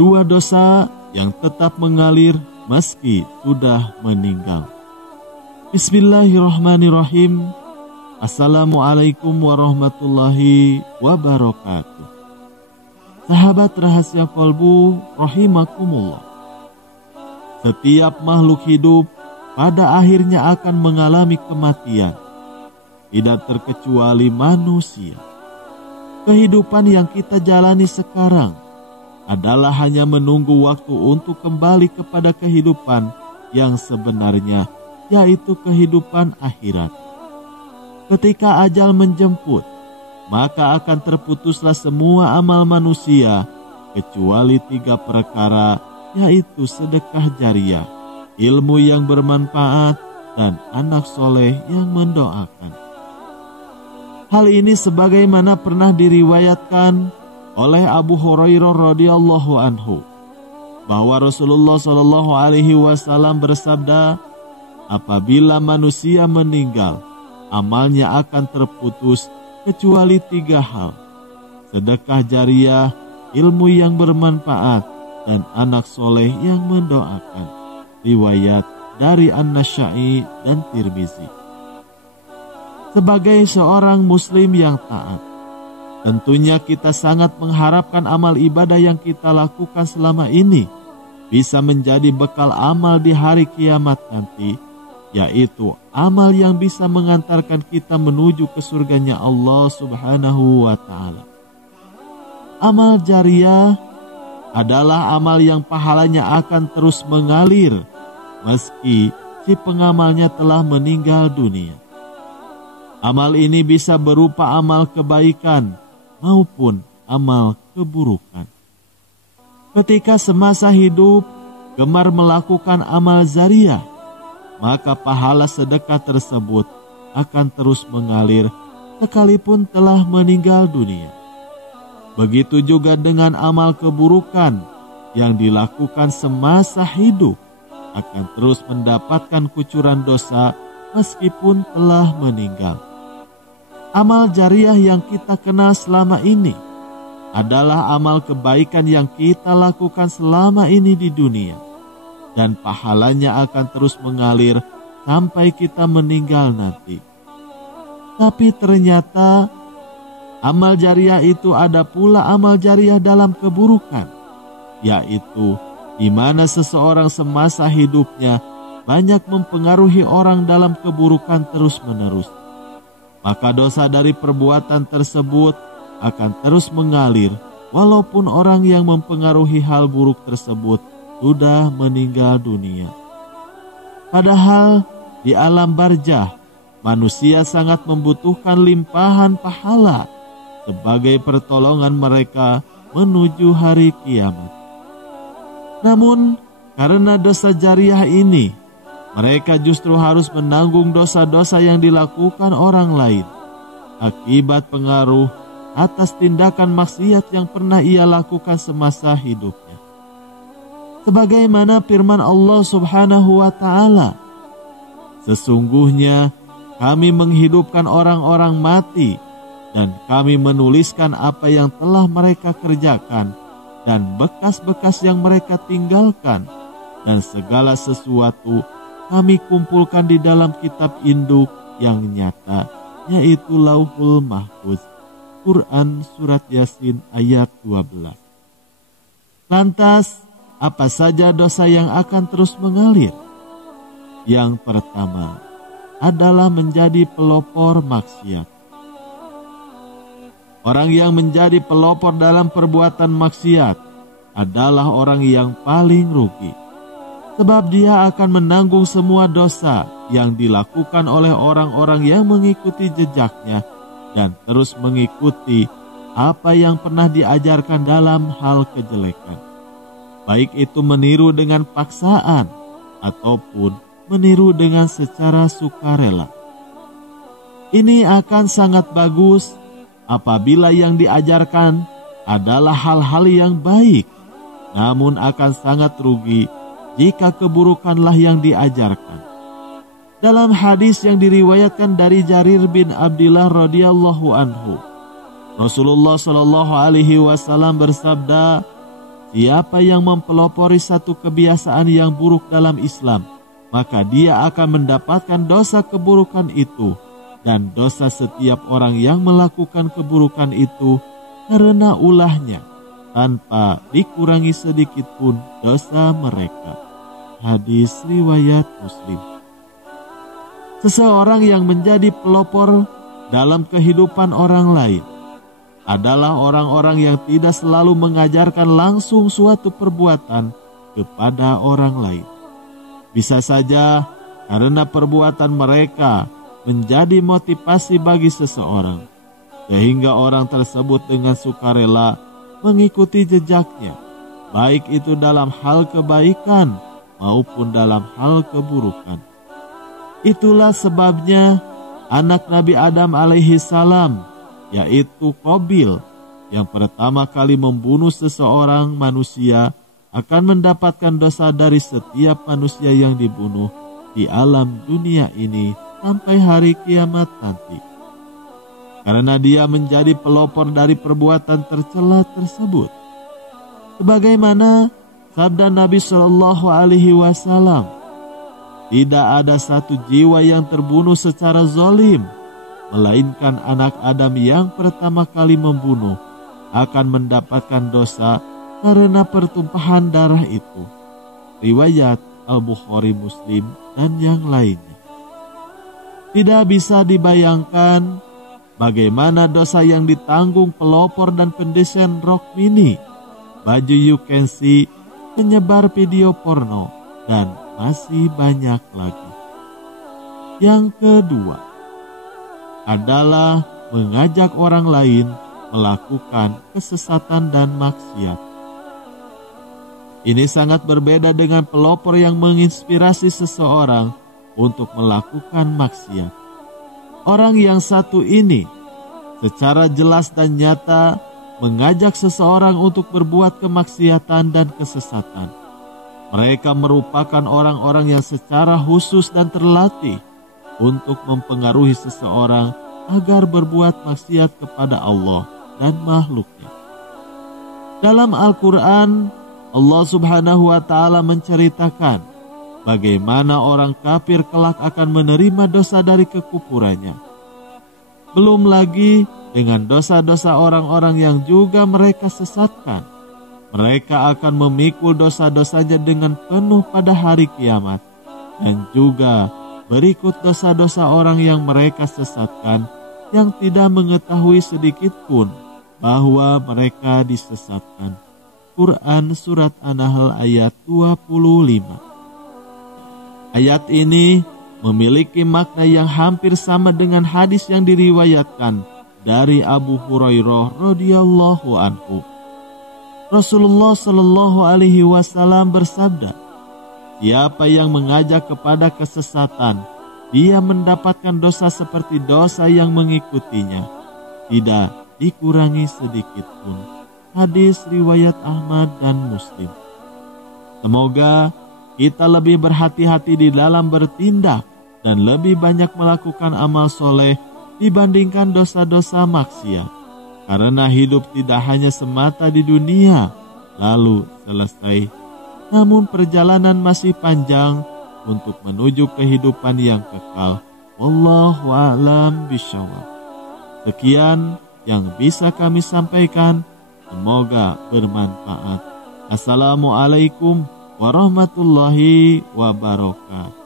dua dosa yang tetap mengalir meski sudah meninggal. Bismillahirrahmanirrahim. Assalamualaikum warahmatullahi wabarakatuh. Sahabat rahasia kolbu rahimakumullah. Setiap makhluk hidup pada akhirnya akan mengalami kematian, tidak terkecuali manusia. Kehidupan yang kita jalani sekarang adalah hanya menunggu waktu untuk kembali kepada kehidupan yang sebenarnya, yaitu kehidupan akhirat. Ketika ajal menjemput, maka akan terputuslah semua amal manusia, kecuali 3 perkara, yaitu sedekah jariah, ilmu yang bermanfaat, dan anak soleh yang mendoakan. Hal ini sebagaimana pernah diriwayatkan oleh Abu Hurairah radhiyallahu anhu bahwa Rasulullah Shallallahu alaihi wasallam bersabda, apabila manusia meninggal, amalnya akan terputus kecuali 3 hal: sedekah jariah, ilmu yang bermanfaat, dan anak soleh yang mendoakan. Riwayat dari An-Nasa'i dan Tirmizi. Sebagai seorang muslim yang taat, tentunya kita sangat mengharapkan amal ibadah yang kita lakukan selama ini bisa menjadi bekal amal di hari kiamat nanti, yaitu amal yang bisa mengantarkan kita menuju ke surganya Allah Subhanahu wa Ta'ala. Amal jariah adalah amal yang pahalanya akan terus mengalir meski si pengamalnya telah meninggal dunia. Amal ini bisa berupa amal kebaikan maupun amal keburukan. Ketika semasa hidup gemar melakukan amal jariah, maka pahala sedekah tersebut akan terus mengalir sekalipun telah meninggal dunia. Begitu juga dengan amal keburukan yang dilakukan semasa hidup akan terus mendapatkan kucuran dosa meskipun telah meninggal. Amal jariah yang kita kenal selama ini adalah amal kebaikan yang kita lakukan selama ini di dunia, dan pahalanya akan terus mengalir sampai kita meninggal nanti. Tapi ternyata amal jariah itu ada pula amal jariah dalam keburukan, yaitu di mana seseorang semasa hidupnya banyak mempengaruhi orang dalam keburukan terus-menerus. Maka dosa dari perbuatan tersebut akan terus mengalir walaupun orang yang mempengaruhi hal buruk tersebut sudah meninggal dunia. Padahal di alam barzah manusia sangat membutuhkan limpahan pahala sebagai pertolongan mereka menuju hari kiamat. Namun karena dosa jariah ini, mereka justru harus menanggung dosa-dosa yang dilakukan orang lain akibat pengaruh atas tindakan maksiat yang pernah ia lakukan semasa hidupnya. Sebagaimana firman Allah Subhanahu wa Ta'ala, sesungguhnya kami menghidupkan orang-orang mati dan kami menuliskan apa yang telah mereka kerjakan dan bekas-bekas yang mereka tinggalkan, dan segala sesuatu kami kumpulkan di dalam kitab induk yang nyata, yaitu Lauhul Mahfuz. Quran Surat Yasin ayat 12. Lantas, apa saja dosa yang akan terus mengalir? Yang pertama adalah menjadi pelopor maksiat. Orang yang menjadi pelopor dalam perbuatan maksiat adalah orang yang paling rugi, sebab dia akan menanggung semua dosa yang dilakukan oleh orang-orang yang mengikuti jejaknya dan terus mengikuti apa yang pernah diajarkan dalam hal kejelekan. Baik itu meniru dengan paksaan ataupun meniru dengan secara sukarela. Ini akan sangat bagus apabila yang diajarkan adalah hal-hal yang baik, namun akan sangat rugi jika keburukanlah yang diajarkan. Dalam hadis yang diriwayatkan dari Jarir bin Abdillah radhiyallahu anhu, Rasulullah Shallallahu alaihi wasallam bersabda, siapa yang mempelopori satu kebiasaan yang buruk dalam Islam, maka dia akan mendapatkan dosa keburukan itu dan dosa setiap orang yang melakukan keburukan itu karena ulahnya, tanpa dikurangi sedikit pun dosa mereka. Hadis riwayat Muslim. Seseorang yang menjadi pelopor dalam kehidupan orang lain adalah orang-orang yang tidak selalu mengajarkan langsung suatu perbuatan kepada orang lain. Bisa saja karena perbuatan mereka menjadi motivasi bagi seseorang, sehingga orang tersebut dengan sukarela mengikuti jejaknya, baik itu dalam hal kebaikan maupun dalam hal keburukan. Itulah sebabnya anak Nabi Adam alaihi salam, yaitu Qabil, yang pertama kali membunuh seseorang manusia, akan mendapatkan dosa dari setiap manusia yang dibunuh di alam dunia ini sampai hari kiamat nanti. Karena dia menjadi pelopor dari perbuatan tercela tersebut. Sebagaimana sabda Nabi Shallallahu Alaihi Wasallam, tidak ada satu jiwa yang terbunuh secara zalim, melainkan anak Adam yang pertama kali membunuh akan mendapatkan dosa karena pertumpahan darah itu. Riwayat Al-Bukhari, Muslim, dan yang lainnya. Tidak bisa dibayangkan bagaimana dosa yang ditanggung pelopor dan pendesain rok mini, baju you can see, penyebar video porno, dan masih banyak lagi. Yang kedua adalah mengajak orang lain melakukan kesesatan dan maksiat. Ini sangat berbeda dengan pelopor yang menginspirasi seseorang untuk melakukan maksiat. Orang yang satu ini secara jelas dan nyata mengajak seseorang untuk berbuat kemaksiatan dan kesesatan. Mereka merupakan orang-orang yang secara khusus dan terlatih untuk mempengaruhi seseorang agar berbuat maksiat kepada Allah dan makhluknya. Dalam Al-Quran, Allah Subhanahu wa Ta'ala menceritakan bagaimana orang kafir kelak akan menerima dosa dari kekufurannya. Belum lagi dengan dosa-dosa orang-orang yang juga mereka sesatkan. Mereka akan memikul dosa-dosanya dengan penuh pada hari kiamat. Dan juga berikut dosa-dosa orang yang mereka sesatkan yang tidak mengetahui sedikit pun bahwa mereka disesatkan. Quran Surat An-Nahl ayat 25. Ayat ini memiliki makna yang hampir sama dengan hadis yang diriwayatkan dari Abu Hurairah radhiyallahu anhu. Rasulullah Shallallahu Alaihi Wasallam bersabda, siapa yang mengajak kepada kesesatan, dia mendapatkan dosa seperti dosa yang mengikutinya, tidak dikurangi sedikit pun. Hadis riwayat Ahmad dan Muslim. Semoga kita lebih berhati-hati di dalam bertindak dan lebih banyak melakukan amal soleh dibandingkan dosa-dosa maksiat. Karena hidup tidak hanya semata di dunia lalu selesai, namun perjalanan masih panjang untuk menuju kehidupan yang kekal. Wallahu a'lam bishawab. Sekian yang bisa kami sampaikan. Semoga bermanfaat. Assalamualaikum warahmatullahi wabarakatuh.